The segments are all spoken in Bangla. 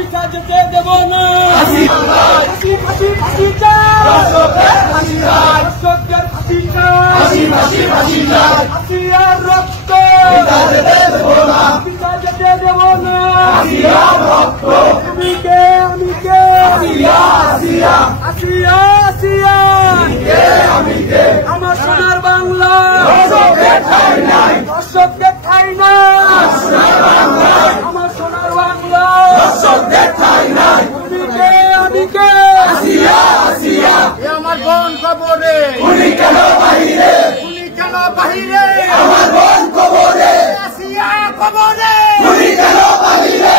বিচার যেতে দেব না। ফাঁসি ফাঁসি ফাঁসি চাই, দর্শকদের ফাঁসি চাই, হাসিনার রক্ত বিচার যেতে দেব না। আমি কে আসিয়া আমার সোনার বাংলা দর্শকদের ঠাই নাই, আমার সোনার বাংলা দর্শকদের ঠাই নাই। আমি কে আসিয়া আমার বোন কবরে, উনি কেন বাহিরে, আমার বোন কবরে, আসিয়া কবরে, উনি কেন বাহিরে,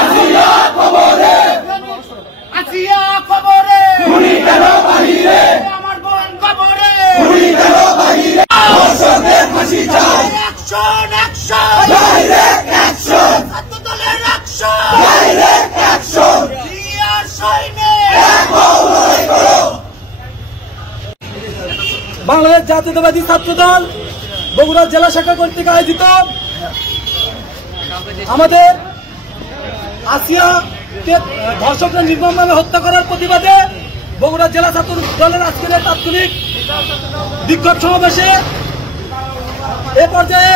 আসিয়া কবরে, আসিয়া কবরে, উনি কেন বাহিরে, আমার বোন কবরে, উনি কেন বাহিরে। দর্শকদের ফাঁসি চাই, অ্যাকশন ডাইরেক্ট অ্যাকশন, ছাত্র দলের অ্যাকশন ডাইরেক্ট অ্যাকশন, জিয়ার সৈনিক এক হও লড়াই করো। বাংলাদেশ জাতীয়তাবাদী ছাত্র দল বগুড়া জেলা শাখা কর্তৃক আয়োজিত আমাদের আসিয়াকে ধর্ষকরা নির্মমভাবে হত্যা করার প্রতিবাদে বগুড়া জেলা ছাত্র দলের আজকের তাৎক্ষণিক বিক্ষোভ সমাবেশে এ পর্যায়ে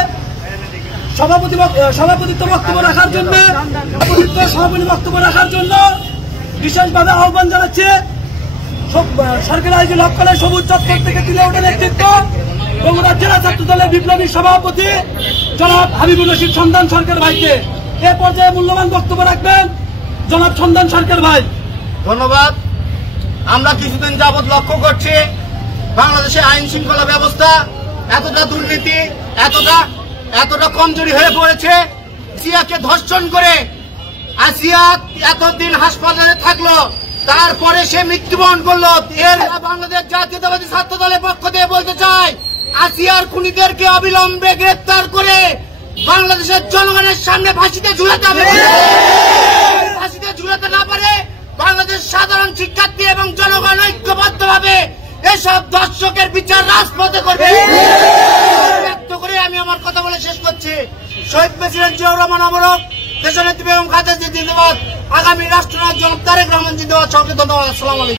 সভাপতিত্ব বক্তব্য রাখার জন্য সভাপতি বক্তব্য রাখার জন্য বিশেষভাবে আহ্বান জানাচ্ছে সরকারি আয়োজিত লক্ষ্যে সবুজ চত্বর থেকে তুলে ওঠা নেতৃত্ব বগুড়া জেলা ছাত্র দলের বিপ্লবী সভাপতি জনাব হাবিবুর রশিদ সন্ধান সরকার ভাইকে। এ পর্যায়ে মূল্যবান বক্তব্য রাখবেন জনাব সন্ধান সরকার ভাই। ধন্যবাদ। আমরা কিছুদিন যাবৎ লক্ষ্য করছি বাংলাদেশে আইন শৃঙ্খলা ব্যবস্থা এতটা দুর্নীতি, এতটা কমজোরি হয়ে পড়েছে। আসিয়াকে ধর্ষণ করে আসিয়া এতদিন হাসপাতালে থাকলো, তারপরে সে মৃত্যুবরণ করলো। এর বাংলাদেশ জাতীয়তাবাদী ছাত্র দলের পক্ষ থেকে বলতে চাই, আসিয়ার খুনিদেরকে অবিলম্বে গ্রেপ্তার করে বাংলাদেশের জনগণের সামনে ফাঁসিতে ঝুলাতে হবে। ফাঁসিতে ঝুলাতে না পারে বাংলাদেশ সাধারণ শিক্ষার্থী এবং জনগণ ঐক্যবদ্ধভাবে এসব দর্শকের বিচার রাজপথে করবে। ব্যক্ত করে আমি আমার কথা বলে শেষ করছি। শহীদ প্রেসিডেন্ট জিয়াউর রহমান অমর, দেশনেত্রী বেগম খালেদা জিয়া জিন্দাবাদ, আগামী রাষ্ট্রনায়ক জনাব তারেক রহমান জিন্দাবাদ। সবকে ধন্যবাদ। আসসালামু আলাইকুম।